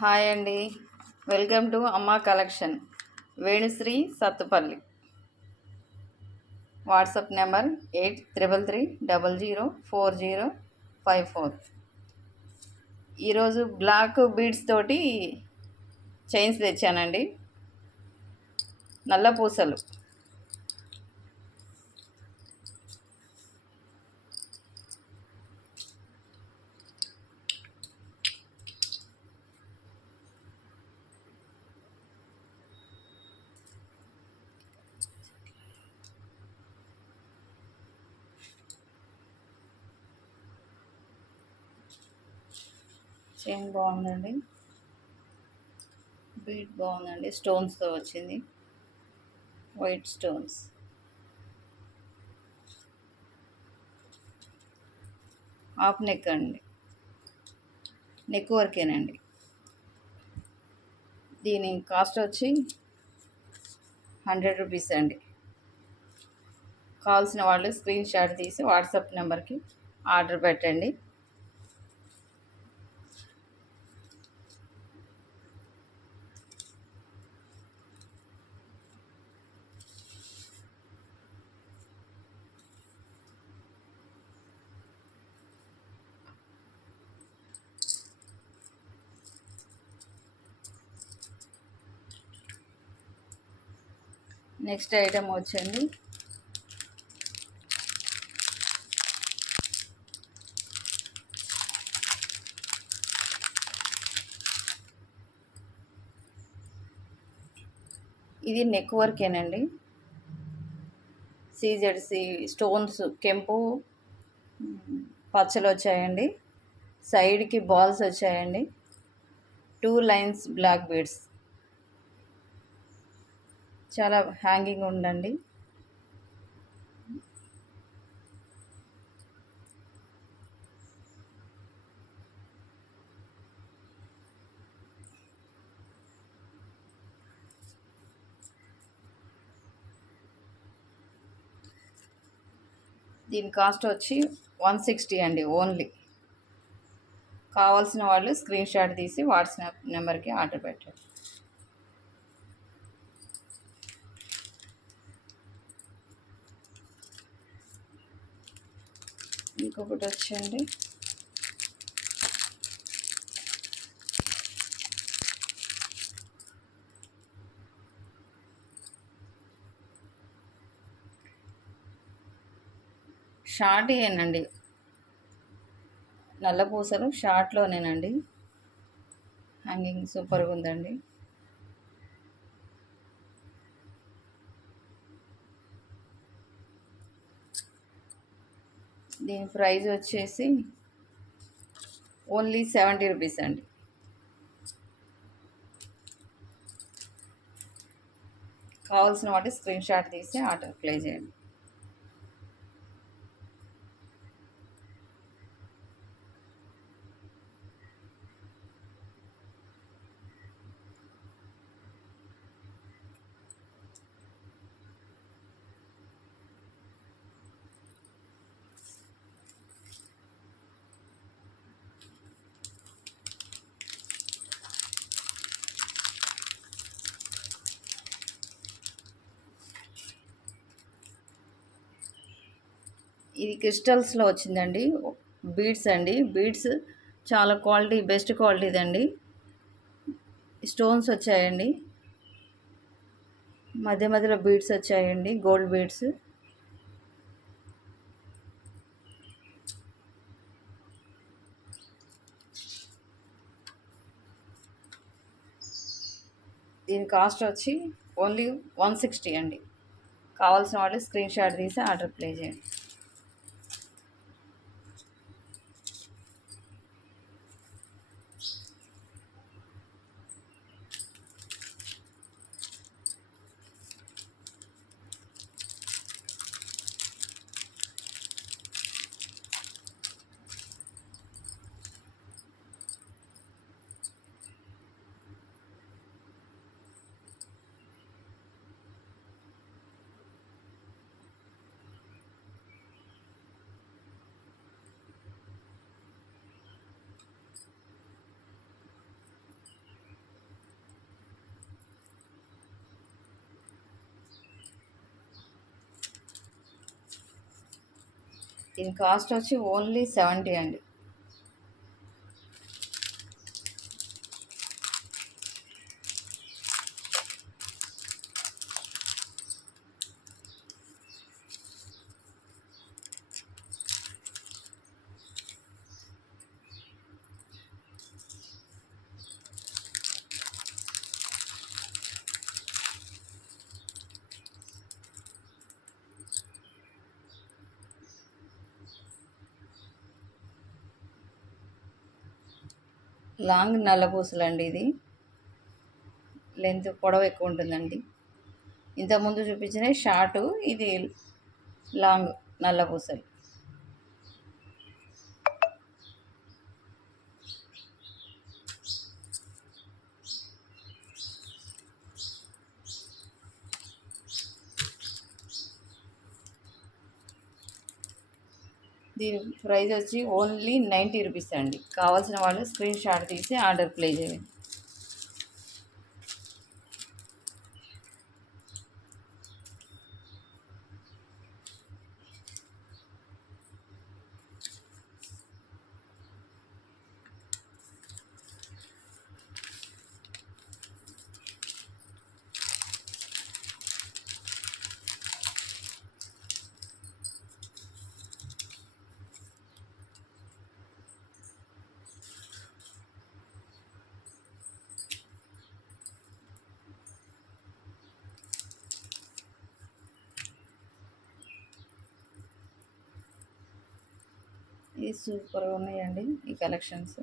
హాయ్ అండి. Welcome to అమ్మ కలెక్షన్. Venusri Sathupalli. WhatsApp number 8333004054. ఈరోజు బ్లాక్ బీడ్స్ తోటి చైన్స్ తెచ్చానండి. నల్ల పూసలు. చైన్ బాగుందండి. బీడ్ బాగుందండి. స్టోన్స్తో వచ్చింది. White stones. హాఫ్ నెక్ అండి. నెక్ వర్కేనండి. దీని కాస్ట్ వచ్చి 100 రూపీస్ అండి. కావాల్సిన వాళ్ళు స్క్రీన్ షాట్ తీసి వాట్సాప్ నెంబర్కి ఆర్డర్ పెట్టండి. నెక్స్ట్ ఐటమ్ వచ్చండి ఇది నెక్ వర్కేనండి. సీజెడ్సి స్టోన్స్ కెంపు పచ్చలు వచ్చాయండి. సైడ్కి బాల్స్ వచ్చాయండి. 2 లైన్స్ బ్లాక్ బీడ్స్. చాలా హ్యాంగింగ్ ఉందండి. దీని కాస్ట్ వచ్చి 160 అండి ఓన్లీ. కావాల్సిన వాళ్ళు స్క్రీన్ షాట్ తీసి వాట్సాప్ నెంబర్కి ఆర్డర్ పెట్టండి. ఇంకొకటి వచ్చండి షార్ట్ ఏనండి. నల్ల పూసలు షార్ట్లోనేనండి. హ్యాంగింగ్ సూపర్గా ఉందండి. దీని ప్రైస్ వచ్చేసి ఓన్లీ 70 రూపీస్ అండి. కావాల్సిన వాటి స్క్రీన్ షాట్ తీసి ఆర్డర్ ప్లేస్ చేయండి. ఇది క్రిస్టల్స్లో వచ్చిందండి. బీడ్స్ అండి. బీడ్స్ చాలా క్వాలిటీ, బెస్ట్ క్వాలిటీదండి. స్టోన్స్ వచ్చాయండి. మధ్య మధ్యలో బీడ్స్ వచ్చాయండి, గోల్డ్ బీడ్స్. దీని కాస్ట్ వచ్చి ఓన్లీ 160 అండి. కావాల్సిన వాళ్ళు స్క్రీన్ షాట్ తీసి ఆర్డర్ ప్లే చేయండి. దీని కాస్ట్ వచ్చి ఓన్లీ 70 అండి. లాంగ్ నల్లపూసలండి. ఇది లెంత్ పొడవు ఎక్కువ ఉంటుందండి. ఇంతకుముందు చూపించినవి షార్టు, ఇది లాంగ్ నల్లపూసలు. దీని ప్రైస్ వచ్చి ఓన్లీ 90 రూపీస్ అండి. కావాల్సిన వాళ్ళు స్క్రీన్ షాట్ తీసి ఆర్డర్ ప్లే చేయండి. ఇది సూపర్గా ఉన్నాయండి ఈ కలెక్షన్స్.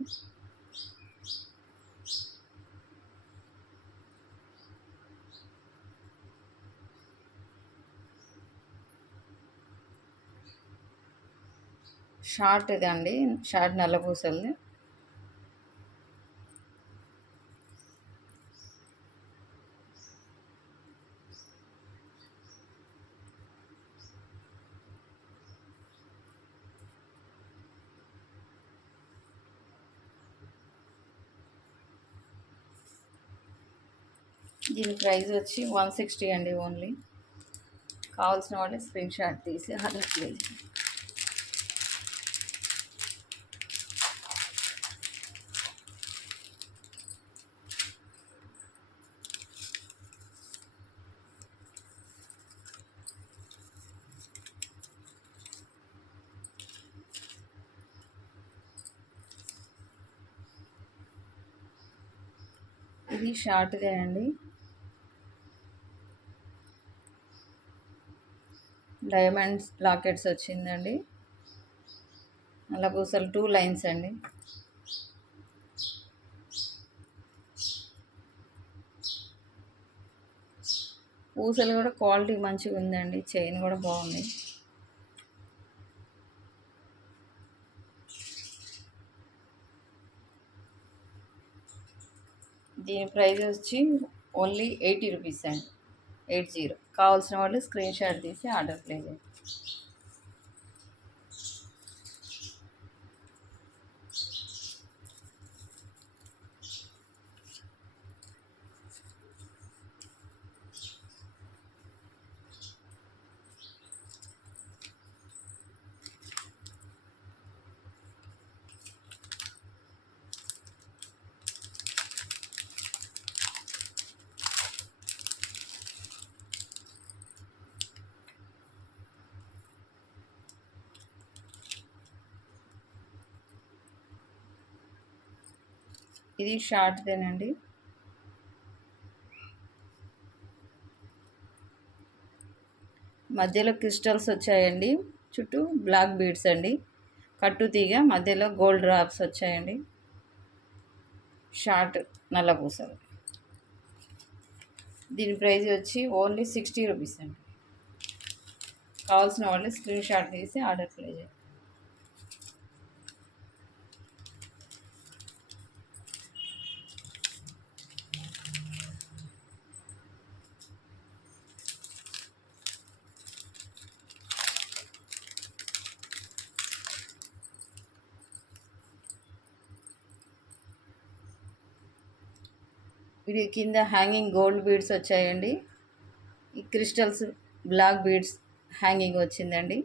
షార్ట్ ఇది అండి, షార్ట్ నల్లపూసలది. దీని ప్రైస్ వచ్చి 160 అండి ఓన్లీ. కావాల్సిన వాళ్ళు స్క్రీన్ షాట్ తీసి ఆర్డర్ ప్లేస్. ఇది షార్ట్దే అండి. డైమండ్స్ లాకెట్స్ వచ్చిందండి. నల్లపూసలు 2 లైన్స్ అండి. పూసలు కూడా క్వాలిటీ మంచిగా ఉందండి. చైన్ కూడా బాగుంది. దీని ప్రైస్ వచ్చి ఓన్లీ 80 రూపీస్ అండి. 80. కావాల్సిన వాళ్ళు స్క్రీన్ షాట్ తీసి ఆర్డర్ ప్లేస్ చేయండి. ఇది షార్ట్దేనండి. మధ్యలో క్రిస్టల్స్ వచ్చాయండి. చుట్టూ బ్లాక్ బీడ్స్ అండి. కట్టు తీగ మధ్యలో గోల్డ్ డ్రాప్స్ వచ్చాయండి. షార్ట్ నల్లపూసలు. దీని ప్రైస్ వచ్చి ఓన్లీ 60 రూపీస్ అండి. కావాల్సిన వాళ్ళు స్క్రీన్ షాట్ తీసి ఆర్డర్ ప్లే చేయండి. ఇది కింద హ్యాంగింగ్ గోల్డ్ బీడ్స్ వచ్చాయండి. ఈ క్రిస్టల్స్ బ్లాక్ బీడ్స్ హ్యాంగింగ్ వచ్చిందండి.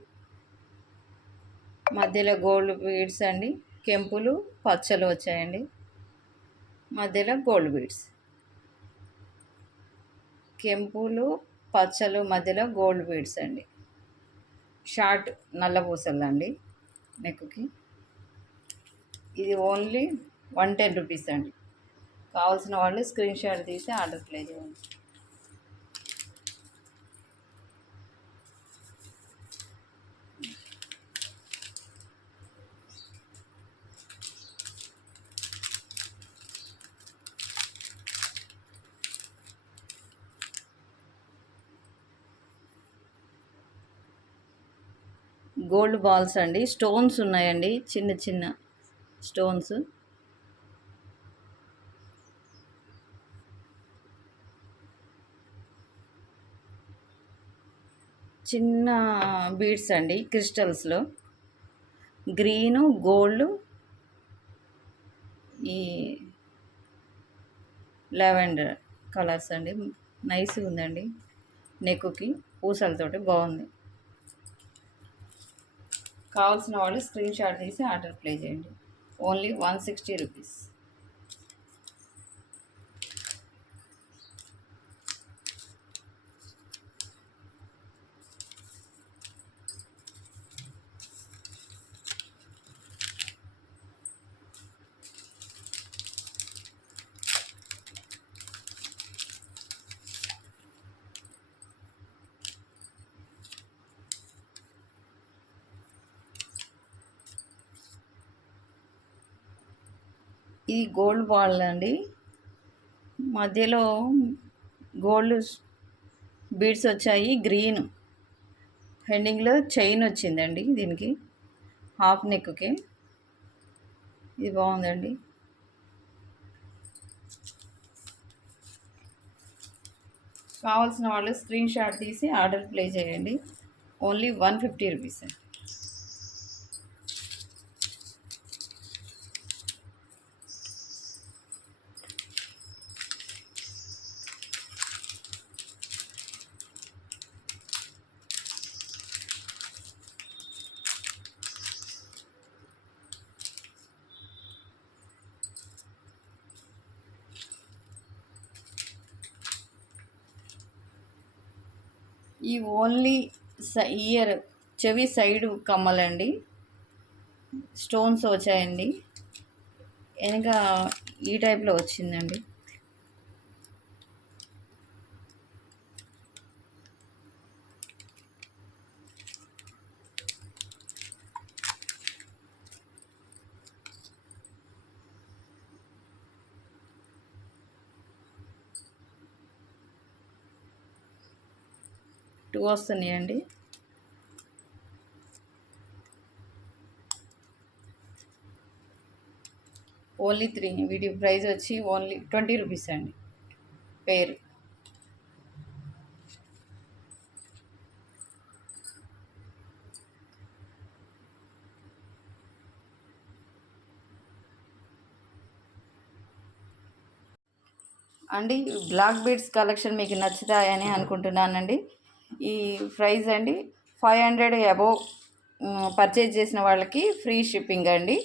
మధ్యలో గోల్డ్ బీడ్స్ అండి, కెంపులు పచ్చలు వచ్చాయండి. మధ్యలో గోల్డ్ బీడ్స్, కెంపులు పచ్చలు మధ్యలో గోల్డ్ బీడ్స్ అండి. షార్ట్ నల్ల పూసలు అండి నెక్కి. ఇది ఓన్లీ 110 రూపీస్ అండి. కావాల్సిన వాళ్ళు స్క్రీన్ షాట్ తీసి ఆర్డర్ ప్లేస్ చేయండి. గోల్డ్ బాల్స్ అండి, స్టోన్స్ ఉన్నాయండి, చిన్న చిన్న స్టోన్స్. చిన్న బీడ్స్ అండి, క్రిస్టల్స్లో గ్రీను గోల్డ్, ఈ లావెండర్ కలర్స్ అండి. నైస్గా ఉందండి, నెక్కి పూసలతోటి బాగుంది. కావాల్సిన వాళ్ళు స్క్రీన్ షాట్ తీసి ఆర్డర్ ప్లే చేయండి. ఓన్లీ 160 రూపీస్. ఇది గోల్డ్ బాల్ అండి, మధ్యలో గోల్డ్ బీడ్స్ వచ్చాయి, గ్రీన్ హెండింగ్లో చైన్ వచ్చిందండి దీనికి, హాఫ్ నెక్కి. ఇది బాగుందండి. కావాల్సిన వాళ్ళు స్క్రీన్ షాట్ తీసి ఆర్డర్ ప్లే చేయండి. ఓన్లీ 150 రూపీస్. ఈ ఓన్లీ ఇయర్ చెవి సైడ్ కమ్మలండి, స్టోన్స్ వచ్చాయండి, వెనక ఈ టైప్లో వచ్చిందండి. టూ వస్తున్నాయండి. ఓన్లీ 3. వీటి ప్రైస్ వచ్చి ఓన్లీ 20 రూపీస్ అండి పేరు. అండి బ్లాక్ బీడ్స్ కలెక్షన్ మీకు నచ్చుతాయని అనుకుంటున్నానండి. ఈ ప్రైస్ అండి 500 అబోవ్ పర్చేజ్ చేసిన వాళ్ళకి ఫ్రీ షిప్పింగ్ అండి.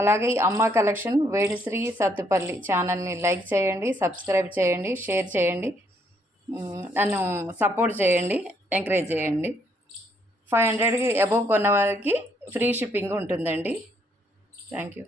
అలాగే అమ్మ కలెక్షన్ వేడిశ్రీ సత్తుపల్లి ఛానల్ని లైక్ చేయండి, సబ్స్క్రైబ్ చేయండి, షేర్ చేయండి, నన్ను సపోర్ట్ చేయండి, ఎంకరేజ్ చేయండి. 500కి అబోవ్ కొన్న వారికి ఫ్రీ షిప్పింగ్ ఉంటుందండి. Thank you.